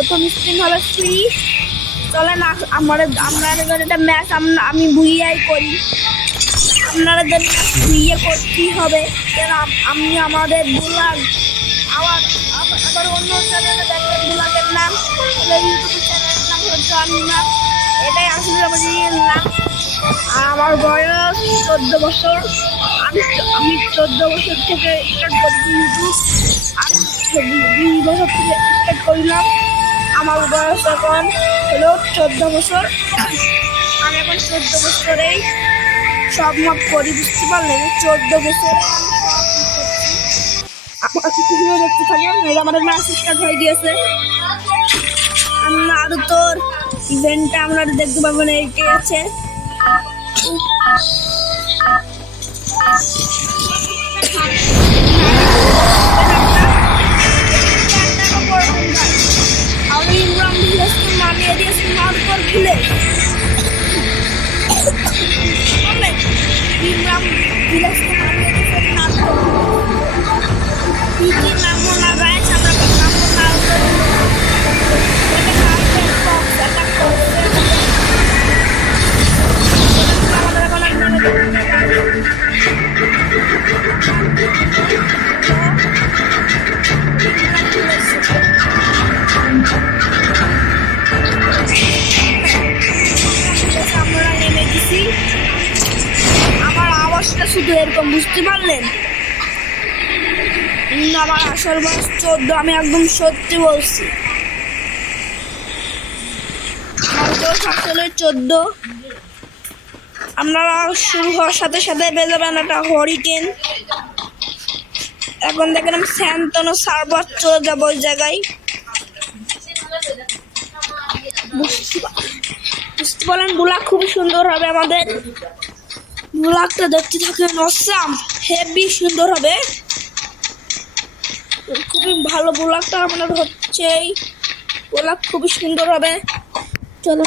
প্রথম স্পিন হবে ফ্রি। চলে না আমাদের একটা ম্যাচ আমি বুইয়াই করি, আপনাদের ম্যাচ বুইয়ে করতেই হবে। কেন আমি আমাদের বুলাগ আবার আবার অন্য চ্যানেলে দেখবেন, বুলাগের নাম ইউটিউব চ্যানেলের নাম হলো জনি নাম, এটাই আসলে আমার রিয়েল নাম। আর আমার বয়স 14 বছর। আমি 14 বছর থেকে স্টার্ট করছি ইউটিউব। আমি 20 বছর থেকে স্টার্ট করলাম। আমার বয়স এখন হলো 14 বছর। আমি এখন 14 বছরেই সব মাপ করি, বুঝতে পারলেন? 14 বছরে আমার ভিডিও দেখতে থাকেন। আমাদের ম্যাচ স্টার্ট হয়ে গিয়েছে। আরো তোর ইভেন্টটা আপনারা দেখতে পাবেন, এইটাই আছে। আমি ইমরান ভিলেজকে নামিয়ে দিয়েছি মারপর ভিলেজ। ইমরান ভিলেজকে নামিয়ে দিয়েছে মারপর কি নামও না গাইস, আমরা নামও না এটা কার্পেট বক্স, এটা করছে আমাদের এখন নামে আমরা নেমে গেছি। আমার আওয়াজটা শুধু এরকম, বুঝতে পারলেন? আমার আসল বয়স 14, আমি একদম সত্যি বলছি। আমার বয়স আসলে 14। আপনারা শুরু হওয়ার সাথে সাথে পেয়ে যাবেন একটা হরিকেন। এখন দেখেন আমি স্যান্তনো সার্ভার চলে যাবো ওই জায়গায়। বুঝতে পারলেন? ব্লগ খুবই সুন্দর হবে আমাদের। ব্লগটা দেখতে থাকেন, অসাম হেভি সুন্দর হবে, খুবই ভালো ব্লগটা আমাদের হচ্ছে। ব্লগ খুবই সুন্দর হবে। চলো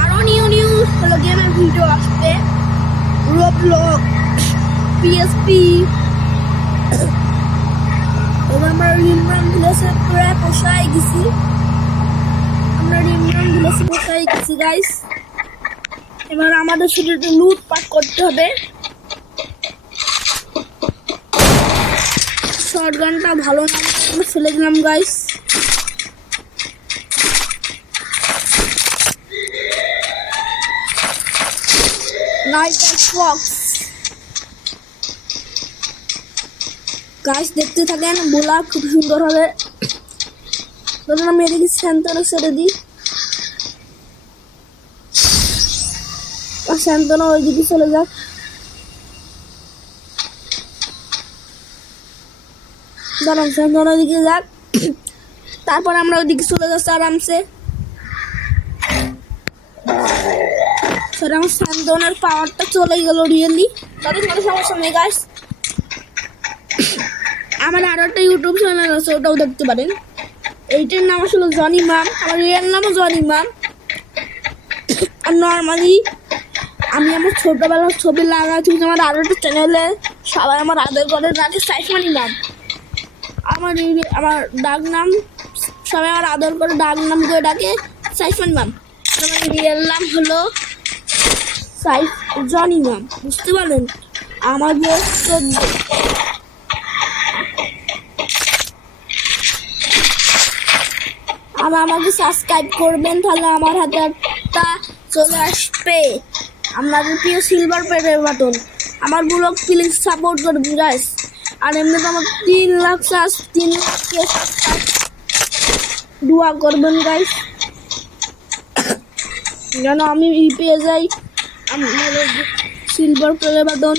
আরো নিউ হলো গেমের ভিডিও আসবে, রোবলক্স, পিএসপি। এবার আমরা ইমরান ভিলেজে প্রায় পোষায় গেছি। গাইস। এবার আমাদের শুধু একটু লুটপাট করতে হবে। শটগানটা ভালো না, আমরা ফেলে দিলাম গাইস। নাইট ফক্স গাইস, দেখতে থাকেন, ব্লগ খুব সুন্দর হবে। ধরুন আমি এদিকে স্যান্তনো ছেড়ে দিই, আর স্যান্তনো ওইদিকে চলে যাক। দাঁড়ান, স্যান্তনো ওইদিকে যাক, তারপর আমরা ওইদিকে চলে যাচ্ছি আরামসে। আমার স্যান্তনোর পাওয়ারটা চলে গেল রিয়েলি, তাদের কোনো সমস্যা নেই গাইস। আমার আরো একটা ইউটিউব চ্যানেল আছে, ওটাও দেখতে পারেন। এইটার নাম আসলে জনি মাম, আমার রিয়েল নামও জনি মাম। আর নর্মালি আমি আমার ছোটবেলার ছবি লাগাচ্ছি আমার আরো একটা চ্যানেলে, সবাই আমার আদর করে ডাকে সাইফানি নাম। আমার ডাক নাম সবাই আমার আদর করে ডাক নাম করে ডাকে সাইফানি মাম। আমার রিয়েল নাম হলো জনি মাম, বুঝতে পারলেন? আমার বয়স 14। আমাকে সাবস্ক্রাইব করবেন, তাহলে আমার হাতে একটা চলে আসবে আপনাদের প্রিয় সিলভার প্লেটের বাটন। আমার ব্লগ প্লিজ সাপোর্ট করবেন গাইস। আর এমনিতে আমার 3 লাখ দোয়া করবেন গাইস, যেন আমি পেয়ে যাই আমাদের সিলভার প্লেটের বাটন।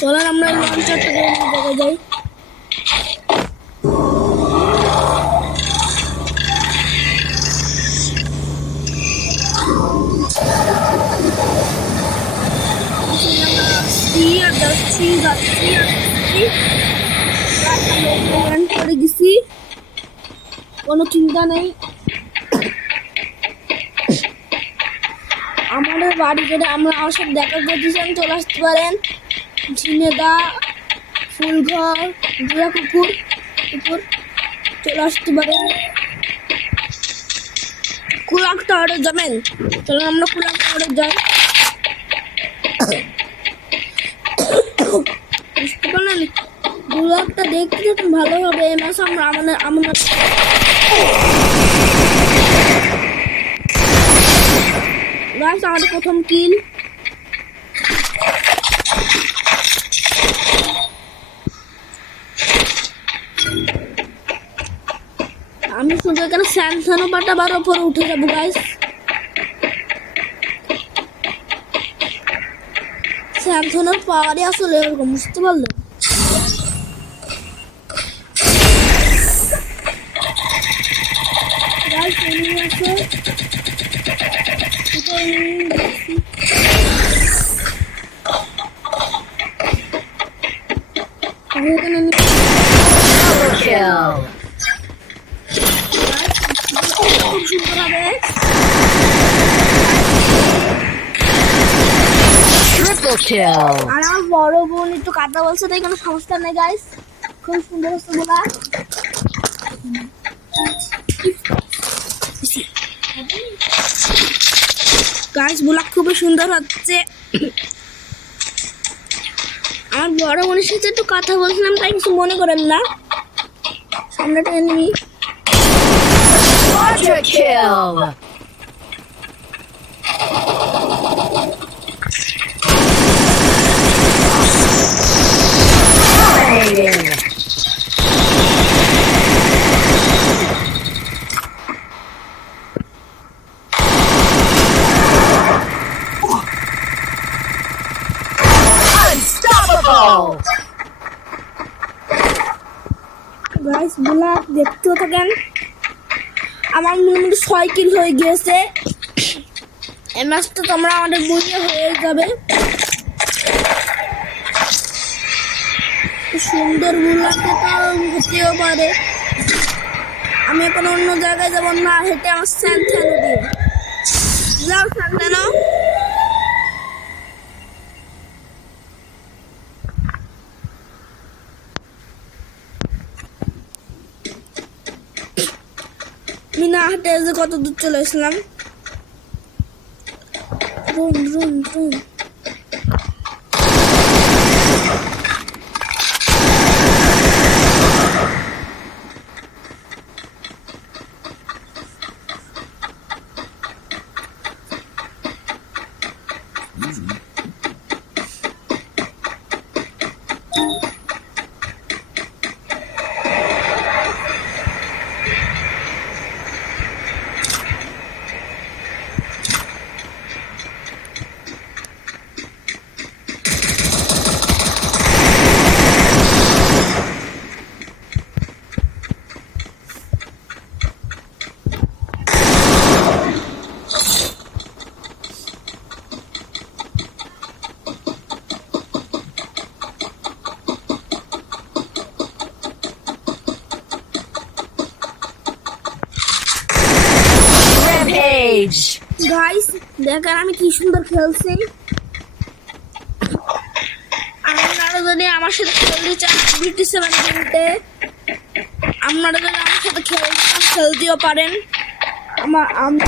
চলেন আমরা লঞ্চারটা দেখা যাই। করে গেছি, কোনো চিন্তা নেই। আমাদের বাড়ি যদি আমরা আমার সাথে দেখা করতে চান চলে আসতে পারেন। ঝিনেদা, ফুলঘর, বুড়া কুকুর চলে আসতে পারেন। কুলাক টাওয়ারে যাবেন, চলুন আমরা কুলাক টাওয়ারে যাই। বুঝতে পারলেন, কুলাকটা দেখতে যখন ভালো হবে এই মাস আমরা আমাদের গাছ আমাদের প্রথম কিল। আমি শুধু এখানে স্যামসানো পাটা বার উপরে উঠে যাবো গাইস। স্যামসানের পাওয়ারই আসলে এরকম, বুঝতে পারলেন। গাইস এনিমি আছে, খুব সুন্দর হবে। আর আমার বড় বোন একটু কথা বলছে তাই কোনো সমস্যা নেই গাইস, খুব সুন্দর হচ্ছে বলা। গাইস ব্লগ খুবই সুন্দর হচ্ছে। আমার বড় বোনের সাথে একটু কথা বলছিলাম তাই কিছু মনে করেন না। সামনেটা এনিমি। গাইস ব্লগ দেখতেও থাকেন। আমার মোটামুটি 6 কিল হয়ে গিয়েছে। এই ম্যাচটা তোমরা আমাদের বুঝে হয়ে যাবে। সুন্দর ব্লগটা তো হতেও পারে। আমি এখন অন্য জায়গায় যাবো না, হেঁটে আমার স্যান্থানো দিয়ে যাও। স্যান্থানো আমি না হাঁটে যে কত দূর চলে আসলাম। রুম রুম রুম গাইস দেখেন আমি কি সুন্দর খেলছি। আপনারা যদি আমার সাথে খেলতে চান BT7 গেমতে, আপনারা যদি আমার সাথে খেলতেও পারেন। আমি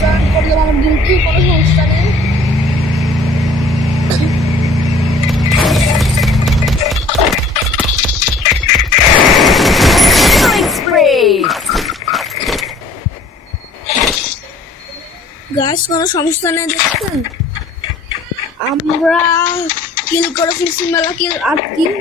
জয়েন করলাম আমার গেমটি, কোনো সমস্যা নেই। গাইস কোনো সমস্যা নেই, দেখছেন আমরা কিল করে ফেলছি মেলা কিল, 8 কিল।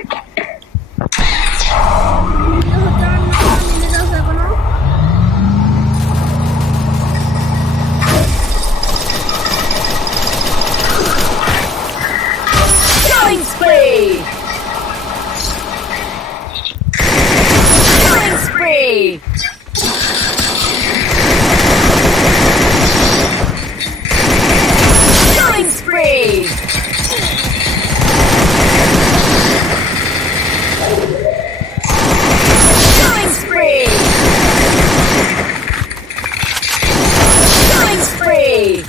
spree!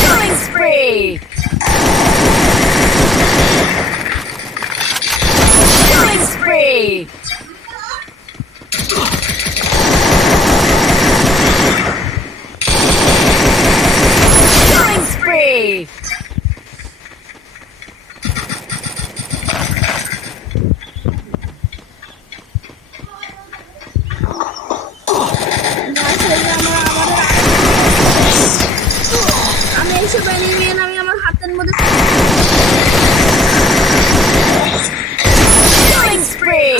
Killing spree! Killing spree! Killing spree! আমি এইসব অ্যানিমেশন আমি আমার হাতের মধ্যে Killing spree!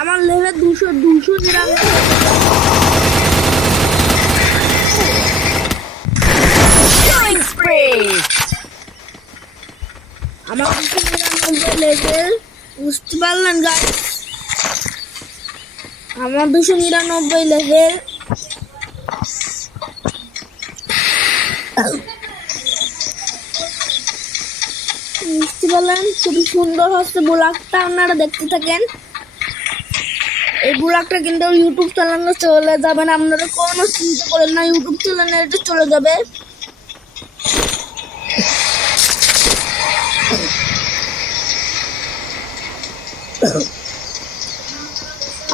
আমার লেভেল 200 গ্রাম Killing spree! আমার 299 লেভেল বুঝতে পারলেন গাইস আমার 299 লেভেল বুঝতে পারলেন খুবই সুন্দর হচ্ছে ব্লগটা আপনারা দেখতে থাকেন এই ব্লগটা কিন্তু ইউটিউব চ্যানেলে চলে যাবে না আপনারা কোনো চিন্তা করেন না ইউটিউব চ্যানেলে এটা চলে যাবে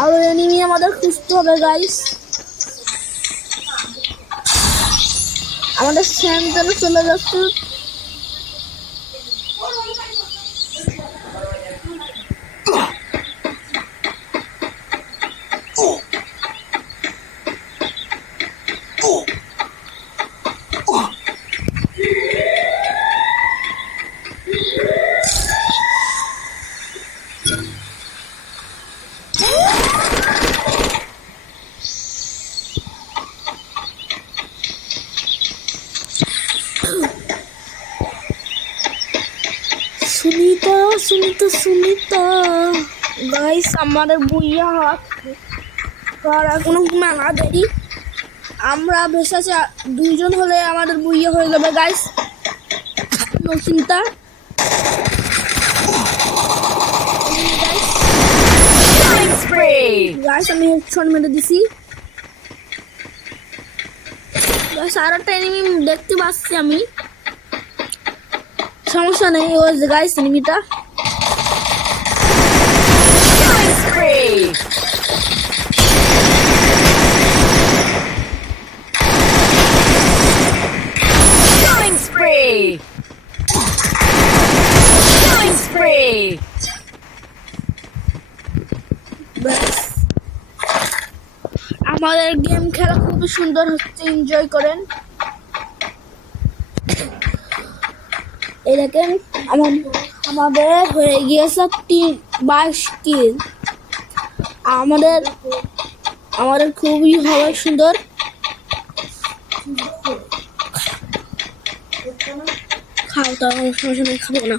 আরো এনিমি আমাদের খুঁজতে হবে গাইস আমাদের সেন্টারে চলে যাচ্ছে সুনিতা গাইস আমাদের বুইয়া হাত আর এখনো মেলা দেরি আমরা বেশ আছে 2 জন হলে আমাদের বুইয়া হয়ে যাবে গাইস নো চিন্তা Killing spree! গাইস আমি হেডশট মেরে দিছি গাইস আর একটা এনিমি দেখতে পাচ্ছি আমি সমস্যা নেই ওই যে গাইস এনিমিটা Killing spree! Killing spree! Killing spree! ব্যাস আমাদের গেম খেলা খুবই সুন্দর হচ্ছে এনজয় করেন এই দেখেন আমাদের হয়ে গিয়েছে 22 কিল আমাদের খুবই হবে সুন্দর খাও তো সমস্যা নেই খাবো না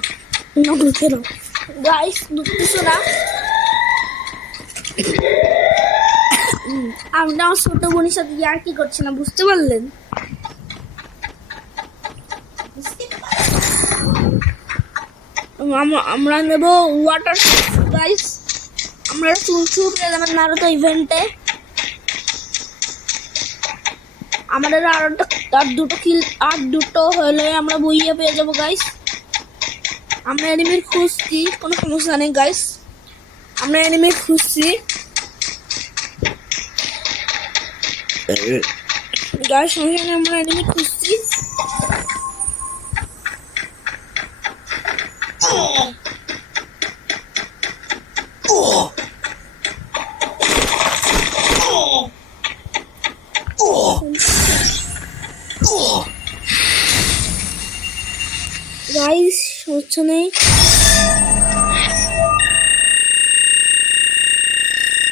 ঢুকে নাও গাইস ঢুকতেছো না আমি না আমার ছোট বোনের সাথে আর কি করছি না বুঝতে পারলেন আমরা নেব ওয়াটার গাইস আমরা চুল আমার নারুতো ইভেন্টে আমাদের আর দুটো হলে আমরা বইয়ে পেয়ে যাবো গাইস আমরা এনিমির খুঁজছি কোনো সমস্যা নেই গাইস আমরা এনিমির খুঁজছি গাইস সমস্যা নেই আমরা এনিমি খুঁজছি গাইস সমস্যা নেই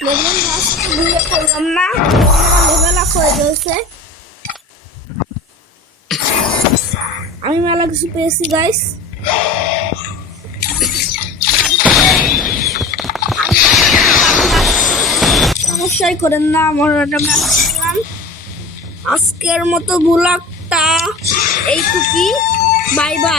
দেখবেন আজকে ভিডিও করলাম না লেভেল আপ হয়ে গেছে আমি মেলা কিছু পেয়েছি গাইস সমস্যাই করেন না আমার একটা ম্যাচ করলাম আজকের মতো ব্লগটা এইটুকুই বাই বাই